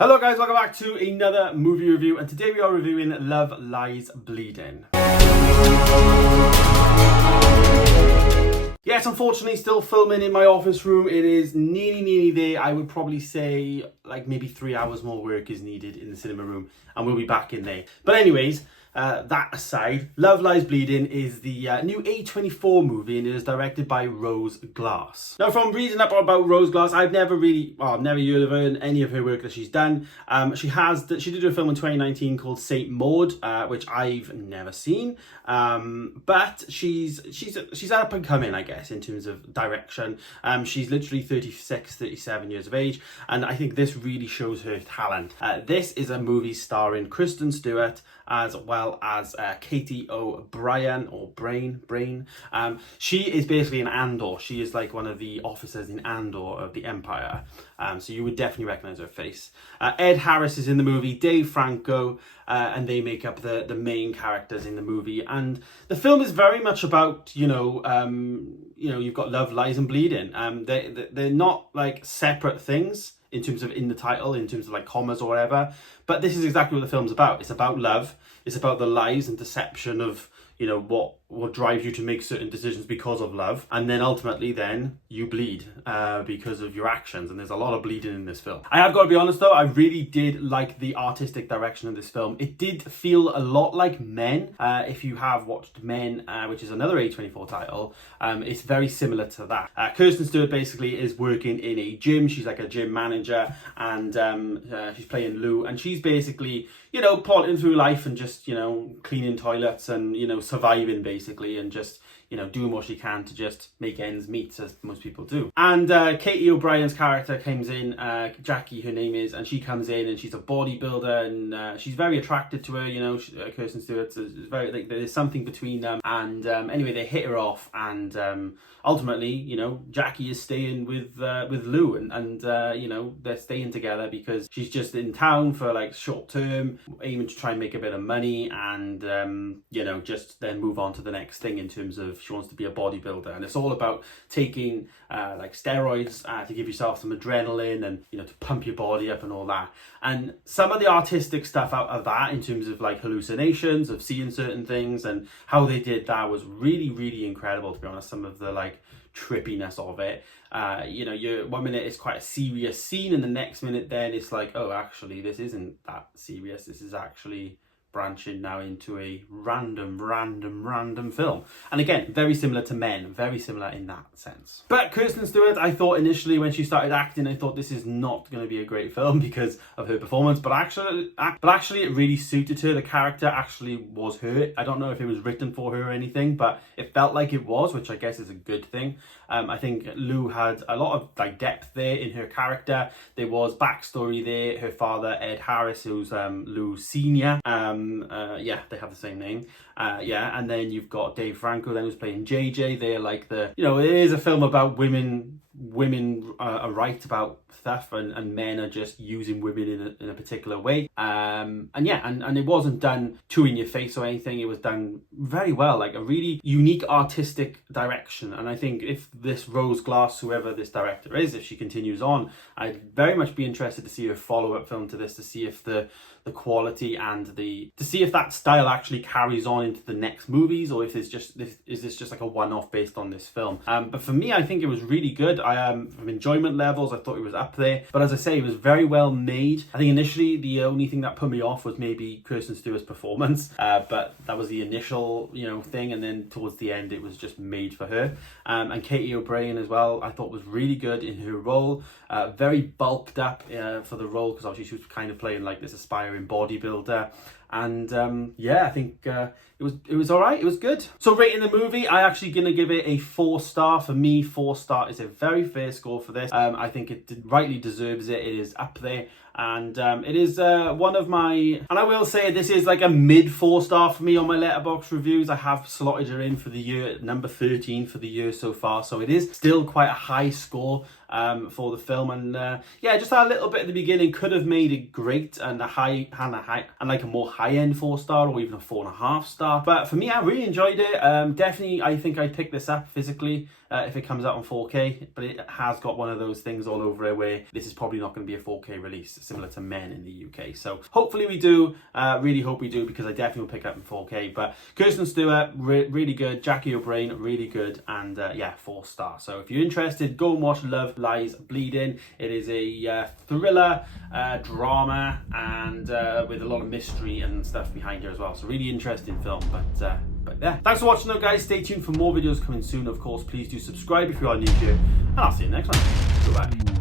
Hello guys, welcome back to another movie review, and today we are reviewing Love Lies Bleeding. Yes, unfortunately still filming in my office room. It is nearly there. I would probably say like maybe 3 hours more work is needed in the cinema room and we'll be back in there. But anyways, that aside, Love Lies Bleeding is the new A24 movie, and it is directed by Rose Glass. Now, from reading up about Rose Glass, I've never heard of her and any of her work that she's done. She did a film in 2019 called Saint Maud, which I've never seen. But she's up and coming, I guess, in terms of direction. She's literally 36, 37 years of age, and I think this really shows her talent. This is a movie starring Kristen Stewart, as well as Katie O'Brien, or Brain. She is basically an Andor. She is like one of the officers in Andor of the Empire. So you would definitely recognize her face. Ed Harris is in the movie, Dave Franco, and they make up the main characters in the movie. And the film is very much about, you've got love, lies, and bleeding. They're not like separate things in terms of in the title, in terms of like commas or whatever. But this is exactly what the film's about. It's about love. It's about the lies and deception of, what drives you to make certain decisions because of love. And then ultimately then you bleed because of your actions. And there's a lot of bleeding in this film. I have got to be honest though, I really did like the artistic direction of this film. It did feel a lot like Men. If you have watched Men, which is another A24 title, it's very similar to that. Kristen Stewart basically is working in a gym. She's like a gym manager, and she's playing Lou, and she's basically, plodding through life and just, cleaning toilets and, surviving basically, and just, doing what she can to just make ends meet, as most people do. And Katie O'Brien's character comes in, Jackie her name is, and she comes in and she's a bodybuilder, and she's very attracted to her, Kristen Stewart is very, like, there's something between them, and anyway, they hit her off, and ultimately, Jackie is staying with Lou, and they're staying together because she's just in town for like short term, aiming to try and make a bit of money, and just then move on to the next thing in terms of she wants to be a bodybuilder. And it's all about taking like steroids to give yourself some adrenaline and to pump your body up and all that. And some of the artistic stuff out of that, in terms of like hallucinations of seeing certain things and how they did that, was really, really incredible, to be honest. Some of the like trippiness of it, you 1 minute it's quite a serious scene, and the next minute then it's like, oh, actually this isn't that serious, this is actually branching now into a random film. And again, very similar to Men, very similar in that sense. But Kristen Stewart, I thought initially when she started acting, I thought this is not going to be a great film because of her performance, but actually it really suited her. The character actually was her. I don't know if it was written for her or anything, but it felt like it was, which I guess is a good thing. I think Lou had a lot of like depth there in her character. There was backstory there. Her father, Ed Harris, who's Lou Senior. They have the same name. And then you've got Dave Franco then, who's playing JJ. They're like it is a film about women are right about stuff, and men are just using women in a particular way. And it wasn't done too in your face or anything. It was done very well, like a really unique artistic direction. And I think if this Rose Glass, whoever this director is, if she continues on, I'd very much be interested to see her follow-up film to this, to see if the quality and to see if that style actually carries on into the next movies, or if it's just like a one-off based on this film. But for me, I think it was really good. From enjoyment levels, I thought it was up there. But as I say, it was very well made. I think initially the only thing that put me off was maybe Kristen Stewart's performance, but that was the initial thing, and then towards the end it was just made for her. And Katie O'Brien as well, I thought was really good in her role. Very bulked up for the role, because obviously she was kind of playing like this aspiring bodybuilder. And I think it was all right. It was good. So rating the movie, I actually gonna give it a 4-star. For me, 4-star is a very fair score for this. I think it rightly deserves it. It is up there. And it is one of my, and I will say this is like a mid 4-star for me on my Letterboxd reviews. I have slotted her in for the year, number 13 for the year so far. So it is still quite a high score for the film. And just that little bit at the beginning could have made it great, and like a more high-end 4-star, or even a 4.5-star. But for me, I really enjoyed it. Definitely, I think I'd pick this up physically if it comes out on 4K, but it has got one of those things all over it where this is probably not going to be a 4K release. similar to Men in the UK. So hopefully we do, really hope we do, because I definitely will pick it up in 4K. But Kristen Stewart, really good. Jackie O'Brien, really good. And yeah, 4-star. So if you're interested, go and watch Love, Lies, Bleeding. It is a thriller, drama, and with a lot of mystery and stuff behind here as well. So really interesting film. But yeah, thanks for watching though, guys. Stay tuned for more videos coming soon. Of course, please do subscribe if you are new here, and I'll see you next time. Goodbye.